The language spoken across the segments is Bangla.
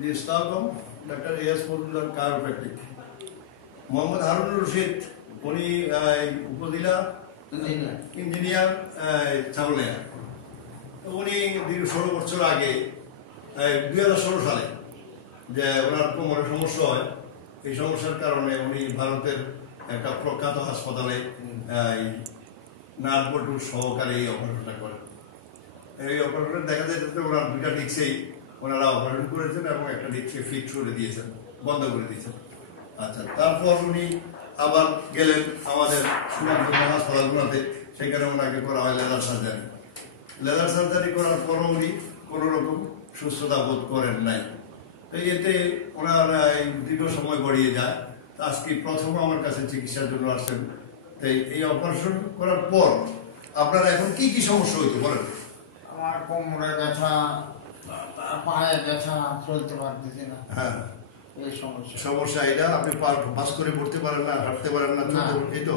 the staff of Dr. A.S. Motullar Chiropractic. Mohammad Harunur Rashid উনি উপজেলা ইঞ্জিনিয়ার ছাগলিয়া। উনি দীর্ঘ 16 বছর আগে 2016 সালে যে ওনার কোমরের সমস্যা হয়, এই সমস্যার কারণে উনি ভারতের একটা প্রখ্যাত হাসপাতালে নার্ভ বল্টুর সহকারে এই অপারেশনটা করেন। এই অপারেশনে দেখা যায় যে ওনার দুইটা ডিস্কেই ওনারা অপারেশন করেছেন এবং একটা ডিস্কে ফিক্স করে দিয়েছেন, বন্ধ করে দিয়েছেন। আচ্ছা, তারপর উনি আবার গেলেন আমাদের সুনামগঞ্জ হাসপাতালগুলোতে, সেখানে ওনাকে করা হয় লেজার সার্জারি। লেজার সার্জারি করার পরও উনি কোনো রকম সুস্থতা বোধ করেন নাই। তো এতে ওনার দীর্ঘ সময় গড়িয়ে যায়। আজকে প্রথম আমার কাছে চিকিৎসার জন্য আসছেন। তো এই অপারেশন করার পর আপনার এখন কি কি সমস্যা হইতে বলেন? আমার কোমরে ব্যথা, পায়ে ব্যথা, চলতে পারতেছি না। হ্যাঁ, এই সমস্যা এটা আপনি পাস করে পড়তে পারেন না, হাঁটতে পারেন না, এই তো।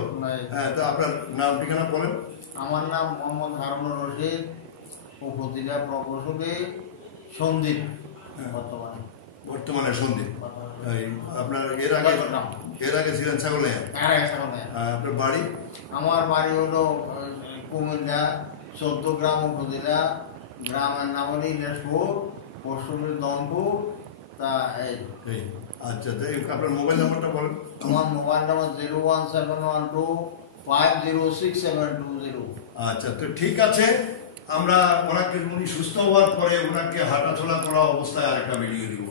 হ্যাঁ, তো আপনার নাম ঠিকানা বলেন। আমার নাম মোহাম্মদ হারুনুর রশিদ, উপজেলা প্রকৌশলী সন্দীপ। বর্তমানে সন্দীপ। আপনার এর আগে ছিলেন ছাগলিয়া। আপনার বাড়ি? আমার বাড়ি হলো কুমিল্লা 14 গ্রাম উপজেলা, গ্রামের নাম হলো ইন্দ্রপুর, পশ্চিমের দমপুর। তা এই আচ্ছা, আপনার মোবাইল নাম্বারটা বলেন। আমার মোবাইল নাম্বার 01712506720। আচ্ছা, তো ঠিক আছে, আমরা ওনাকে উনি সুস্থ হওয়ার পরে ওনাকে হাঁটাচলা করা অবস্থায় আরেকটা ভিডিও দিব।